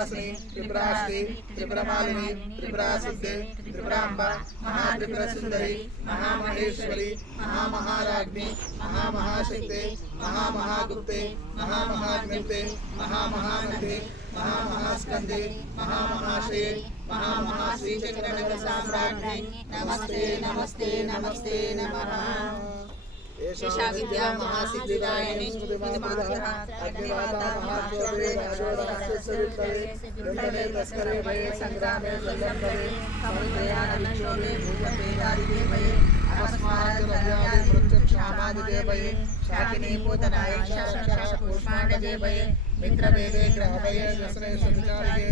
त्रिपुरासिनी त्रिपुराश्री त्रिपुरमालिनी त्रिपुरासिद्धे त्रिपुरांबा महात्रिपुरसुंदरी महामहेश्वरी महामहाराज्ञी महामहाशक्ते महामहागुप्ते महामहाग्निते महामहानंदे महामहास्कंदे महामहाशये महामहाश्रीचक्रनगर साम्राज्ञी नमस्ते नमस्ते नमस्ते नमः। एषा विद्या महासिद्धिदायिनी अग्निवाता महाज्योतिरे राजोराष्ट्रसवितरे लण्डने तस्करे भये संग्रामे जलंधरे समुद्रयानविक्षोभे भूतपेदादिके भये अस्माद्रव्यादि मृत्युक्षामादिके भये शाकिनी पूतनाय पुष्पाण्डके भये मित्रभेदे ग्रहभये व्यसनेषु विचारिके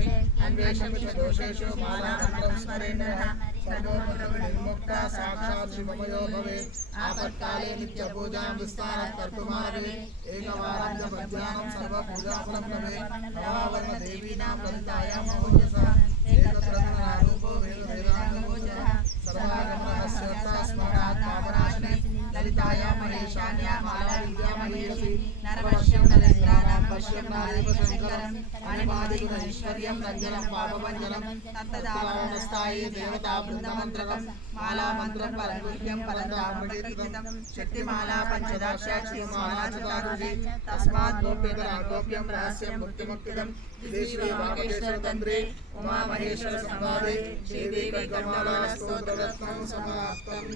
अन्वेषणेषु दोषेषु मालामन्त्रं स्मरेन्नः सर्वोपनिर्मुक्ता साक्षात् शिवमयो भवेत्। आपत्काले नित्यपूजां विस्तारं कर्तुमार्गे एकवारं च मध्याह्नं सर्वपूजाफलं भवेत्। नवावर्णदेवीनां ललितायां महोदयः एकत्रत्नरूपो वेदवेदाङ्गगोचरः सर्वागमरहस्यर्था स्मरात् पापनाशिनी ललितायां महेशान्यां मालाविद्यामहीयसी नरवश्यं नरेन्द्राणां पश्यं नारेवशङ्करं मणिमादिगुणैश्वर्यं रञ्जनं पापभञ्जनं तत्तदावनस्थायि देवतावृन्दमन्त्रकं मालामन्त्रं परगुह्यं परन्तामृतकृतं शक्तिमाला पञ्चदशाक्षीमाला चतारुषि तस्मात् गोप्यं रहस्यं मुक्तिमुक्तिदं श्रीवागेश्वरतन्त्रे उमामहेश्वर संवादे श्रीदेवीकर्माला स्तोत्ररत्नं समाप्तम्।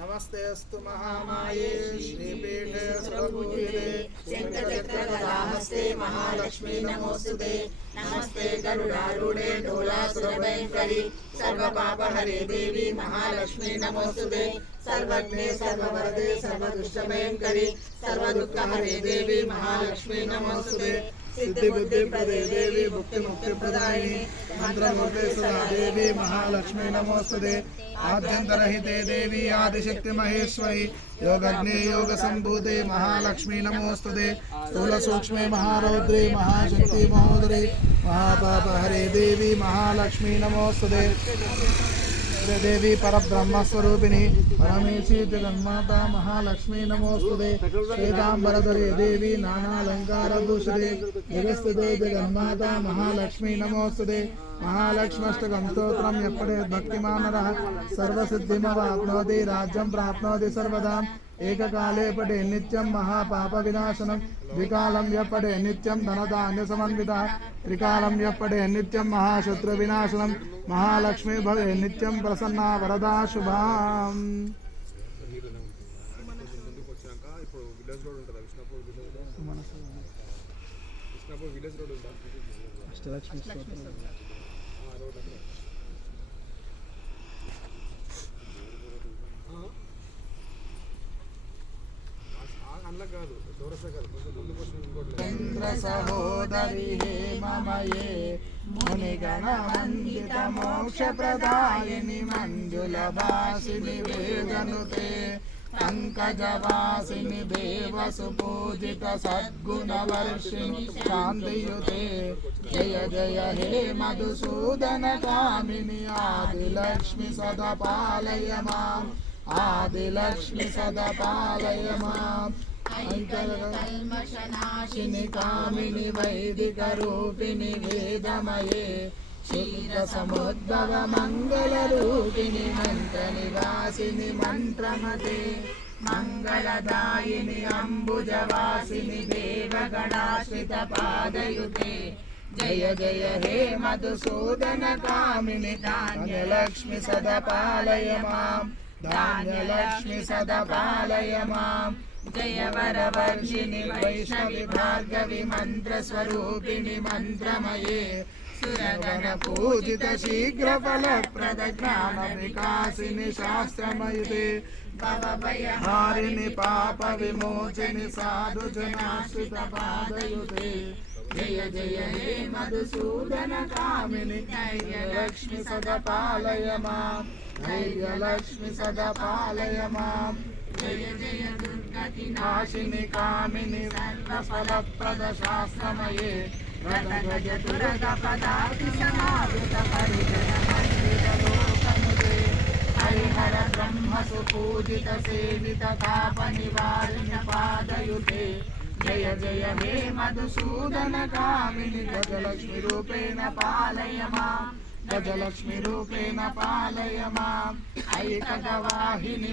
नमस्तेऽस्तु महामाये श्रीपीठे सर्वपूजिते शङ्खचक्रगदाहस्ते महालक्ष्मी नमोस्तुते। नमस्ते गरुडारूढे ढोलासुरभयङ्करि सर्वपापहरे देवी महालक्ष्मी नमोस्तुते। सर्वज्ञे सर्ववरदे सर्वदुष्टभयङ्करि सर्वदुःखहरे देवी महालक्ष्मी नमोस्तुते। सिद्धिबुद्धिप्रदे देवी मुक्तिमुक्तिप्रदायिनी मंत्रमूर्ते सदा देवी महालक्ष्मी नमोस्तुते। आद्यन्तरहिते देवी आदिशक्ति महेश्वरी योगज्ञे योगसम्भूते महालक्ष्मी नमोस्तुते। स्थूलसूक्ष्मे महारौद्रे महाशक्ति महोदरे महापापहरे देवी महालक्ष्मी नमोस्तुते। देवी परब्रह्मस्वरूपिणी परमेशी जगन्माता महालक्ष्मी नमोस्तुते। श्वेतांबरधरे देवी नानालंकारभूषिते जगस्थिते जगन्माता महालक्ष्मी नमोस्तुते। महालक्ष्म्यष्टकं स्तोत्रं यः पठेत् भक्तिमानरः सर्वसिद्धिमवाप्नोति राज्यं प्राप्नोति सर्वदा। एककाले पठे नित्यं महापापविनाशनं द्विकालं यः पठे नित्यं धनधान्यसमन्वितः त्रिकालं यः पठे नित्यं महाशत्रुविनाशनं महालक्ष्मी भवे नित्यं प्रसन्ना वरदा शुभाम्। चंद्र सहोदरी हे ममये मुनिगणवन्दित मोक्षप्रदायिनि मञ्जुलभासिनि वेदनुते पंकजवासिनि देवसुपूजित सद्गुणवर्षिणि शान्तियुते। जय जय हे मधुसूदन कामिनि आदिलक्ष्मी सदा पालय माम् आदिलक्ष्मी सदा पालय माम्। कल्मषनाशिनि कामिनि वैदिकरूपिणि वेदमये क्षीरसमुद्भव मङ्गलरूपिणि मन्त्रनिवासिनि मन्त्रमते मङ्गलदायिनि अम्बुजवासिनि देवगणाश्रितपादयुते। जय जय हे मधुसूदन कामिनि धान्यलक्ष्मी सदा पालय माम् धान्यलक्ष्मी सदा पालय माम्। जय वरवर्षिणि वैष्णवि भार्गवि मन्त्रस्वरूपिणि मन्त्रमये सुरगण पूजित शीघ्रफलप्रद ज्ञानविकासिनि शास्त्रमयुते भवभयहारिणि पापविमोचिनि साधुजनाश्रितपादयुते। जय जय हे मधुसूदन कामिनि धैर्यलक्ष्मी सदा पालय माम् धैर्यलक्ष्मी सदा पालय माम्। जय जय दुर्गतिनाशिनि कामिनि सर्वफलप्रद शास्त्रमये रथगज दुर्गपदाति समावृत परिजनमण्डितलोकनुते हरिहर ब्रह्म सुपूजित सेवित तापनिवारिणि पादयुते। जय जय हे मधुसूदन कामिनि गजलक्ष्मी रूपेण पालय मां गजलक्ष्मी रूपेण पालय मां ऐकगवाहिनि